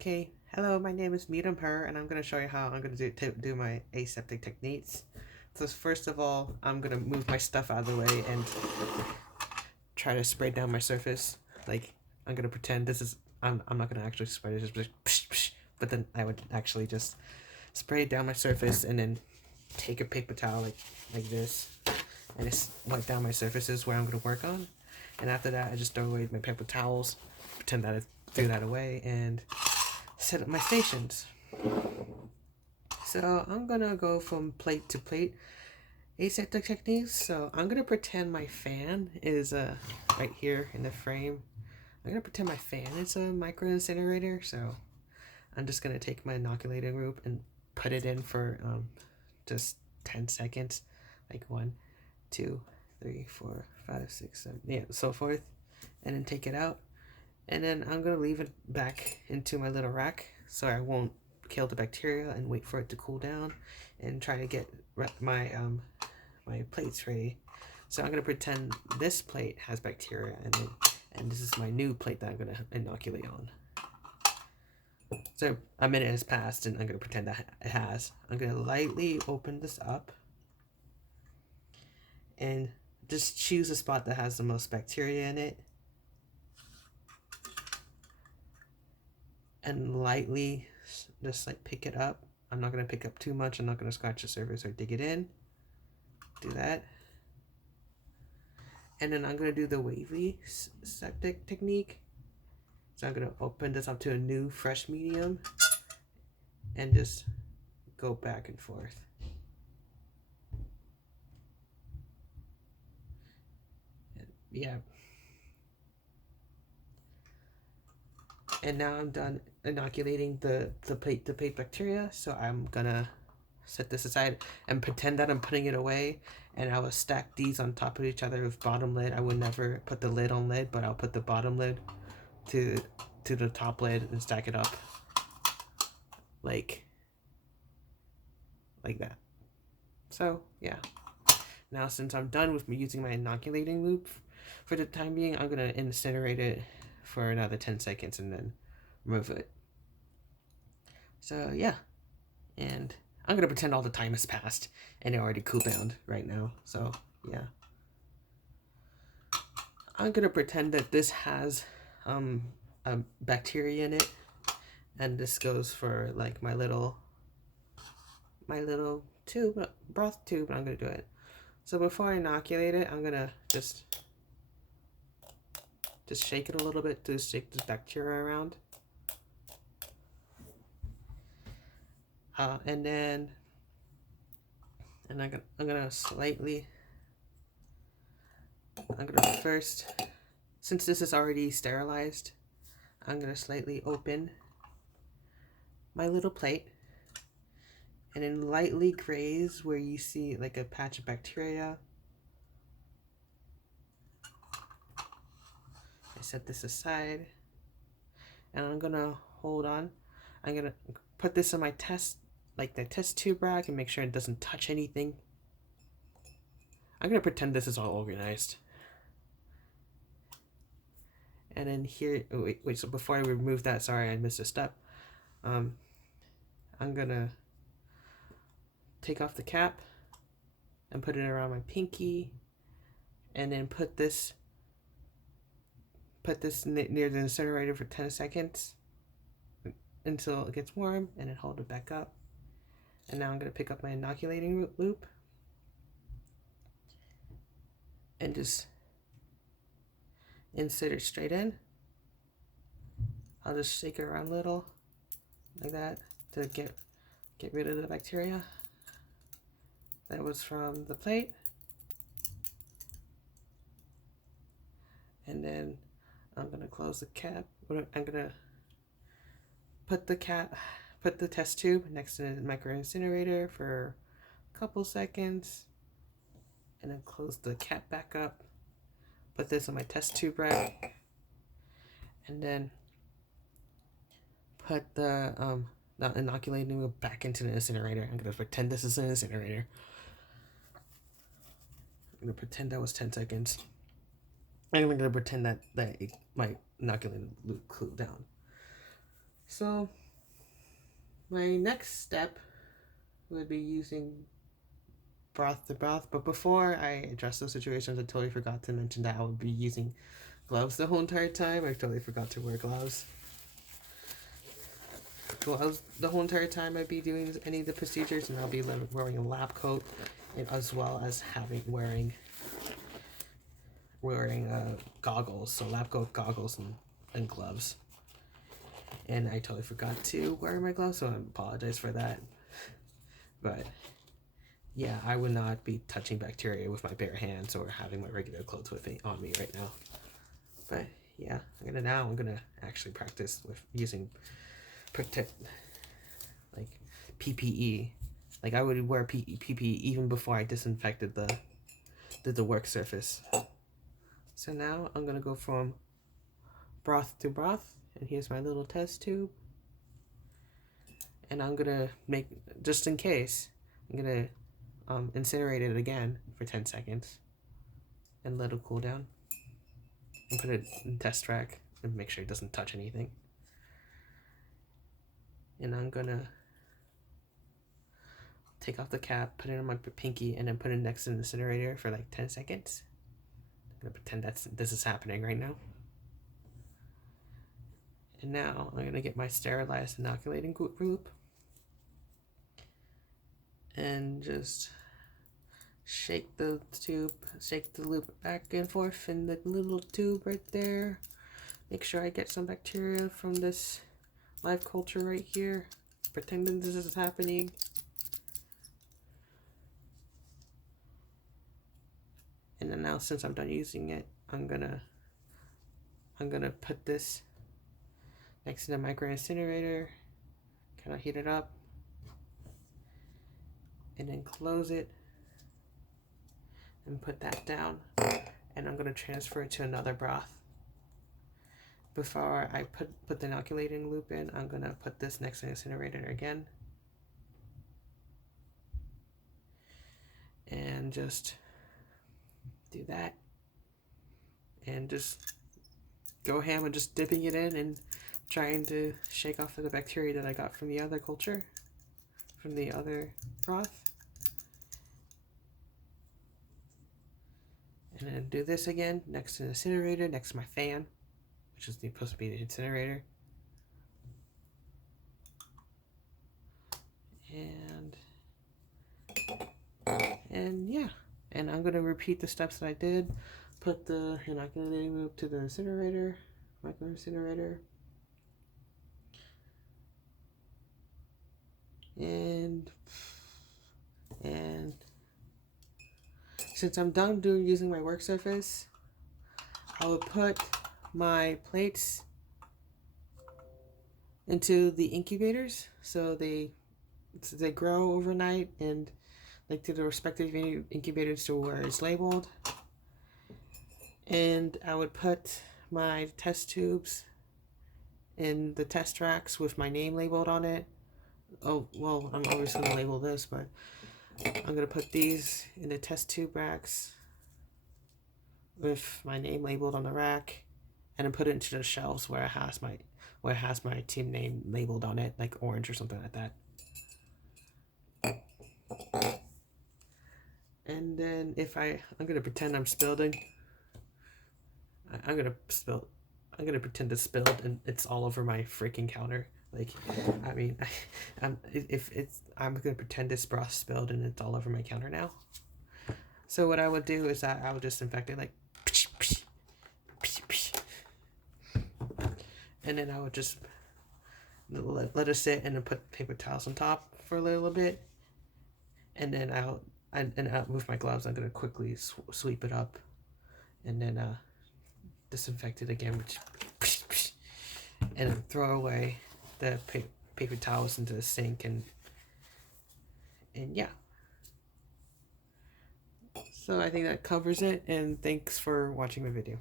Okay, hello, my name is Meet Her, and I'm going to show you how I'm going to do my aseptic techniques. So first of all, I'm going to move my stuff out of the way and try to spray down my surface. Like, I'm going to pretend this is, I'm not going to actually spray it, just psh, psh, but then I would actually just spray down my surface and then take a paper towel like this and just wipe down my surfaces where I'm going to work on. And after that, I just throw away my paper towels, pretend that I threw that away, and set up my stations. So I'm gonna go from plate to plate aseptic techniques. So I'm gonna pretend my fan is right here in the frame. I'm gonna pretend my fan is a micro incinerator. So I'm just gonna take my inoculating loop and put it in for just 10 seconds, like 1, 2, 3, 4, 5, 6, 7, yeah, so forth, and then take it out. And then I'm going to leave it back into my little rack so I won't kill the bacteria and wait for it to cool down and try to get my my plates ready. So I'm going to pretend this plate has bacteria and this is my new plate that I'm going to inoculate on. So a minute has passed and I'm going to pretend that it has. I'm going to lightly open this up and just choose a spot that has the most bacteria in it. And lightly just like pick it up. I'm not going to pick up too much. I'm not going to scratch the surface or dig it in. Do that. And then I'm going to do the wavy septic technique. So I'm going to open this up to a new fresh medium and just go back and forth. Yeah. And now I'm done inoculating the plate bacteria. So I'm going to set this aside and pretend that I'm putting it away, and I will stack these on top of each other with bottom lid. I would never put the lid on lid, but I'll put the bottom lid to the top lid and stack it up like that. So yeah, now since I'm done with me using my inoculating loop for the time being, I'm gonna incinerate it for another 10 seconds and then remove it. So yeah, and I'm gonna pretend all the time has passed and it already cooled down right now. So yeah, I'm gonna pretend that this has a bacteria in it, and this goes for like my little tube, broth tube. I'm gonna do it. So before I inoculate it, I'm gonna just shake it a little bit to shake the bacteria around. And then I'm gonna first, since this is already sterilized, I'm gonna slightly open my little plate and then lightly graze where you see like a patch of bacteria. I set this aside and I'm gonna hold on. I'm gonna put this in my test, like the test tube rack, and make sure it doesn't touch anything. I'm gonna pretend this is all organized. And then here, oh, wait, so before I remove that, sorry, I missed a step. I'm gonna take off the cap and put it around my pinky, and then put this near the incinerator for 10 seconds until it gets warm, and then hold it back up. And now I'm gonna pick up my inoculating loop and just insert it straight in. I'll just shake it around a little like that to get rid of the bacteria that was from the plate. And then I'm gonna close the cap. I'm gonna put the test tube next to the micro incinerator for a couple seconds, and then close the cap back up. Put this on my test tube rack, and then put the inoculating loop back into the incinerator. I'm gonna pretend this is an incinerator. I'm gonna pretend that was 10 seconds. I'm gonna pretend that my inoculating loop cooled down. So my next step would be using broth to broth, but before I address those situations, I totally forgot to mention that I would be using gloves the whole entire time. I totally forgot to wear gloves. Gloves the whole entire time I'd be doing any of the procedures, and I'll be wearing a lab coat, and as well as wearing goggles, so lab coat, goggles, and gloves. And I totally forgot to wear my gloves, so I apologize for that. But yeah, I would not be touching bacteria with my bare hands or having my regular clothes with me on me right now. But yeah, I'm gonna actually practice with using like PPE. Like I would wear PPE even before I disinfected the work surface. So now I'm gonna go from broth to broth, and here's my little test tube. And I'm gonna make, just in case, I'm gonna incinerate it again for 10 seconds and let it cool down, and put it in test track and make sure it doesn't touch anything. And I'm gonna take off the cap, put it on my pinky, and then put it next to the incinerator for like 10 seconds. I'm gonna pretend this is happening right now. And now I'm gonna get my sterilized inoculating group and just shake the tube, shake the loop back and forth in the little tube right there. Make sure I get some bacteria from this live culture right here, pretending this is happening. And then now, since I'm done using it, I'm gonna put this next to the micro incinerator, kind of heat it up, and then close it and put that down. And I'm gonna transfer it to another broth. Before I put the inoculating loop in, I'm gonna put this next to the incinerator again, and just do that, and just go ham and just dipping it in and trying to shake off the bacteria that I got from the other culture, from the other broth. And then do this again next to the incinerator, next to my fan, which is supposed to be the incinerator. And yeah, and I'm gonna repeat the steps that I did. Put the inoculating loop to the incinerator, micro incinerator, and since I'm done using my work surface, I would put my plates into the incubators so they grow overnight, and like to the respective incubators to where it's labeled. And I would put my test tubes in the test racks with my name labeled on it. Oh, well, I'm always going to label this, but I'm going to put these in the test tube racks with my name labeled on the rack, and then put it into the shelves where it has my team name labeled on it, like orange or something like that. And then I'm gonna pretend I'm spilling. I'm gonna pretend it's spilled and it's all over my freaking counter. Like, I mean, I'm gonna pretend this broth spilled and it's all over my counter now. So what I would do is that I would disinfect it, like, and then I would just let it sit, and then put paper towels on top for a little bit, and then I'll with my gloves, I'm gonna quickly sweep it up, and then disinfect it again, and then throw away the paper towels into the sink, and yeah. So I think that covers it, and thanks for watching my video.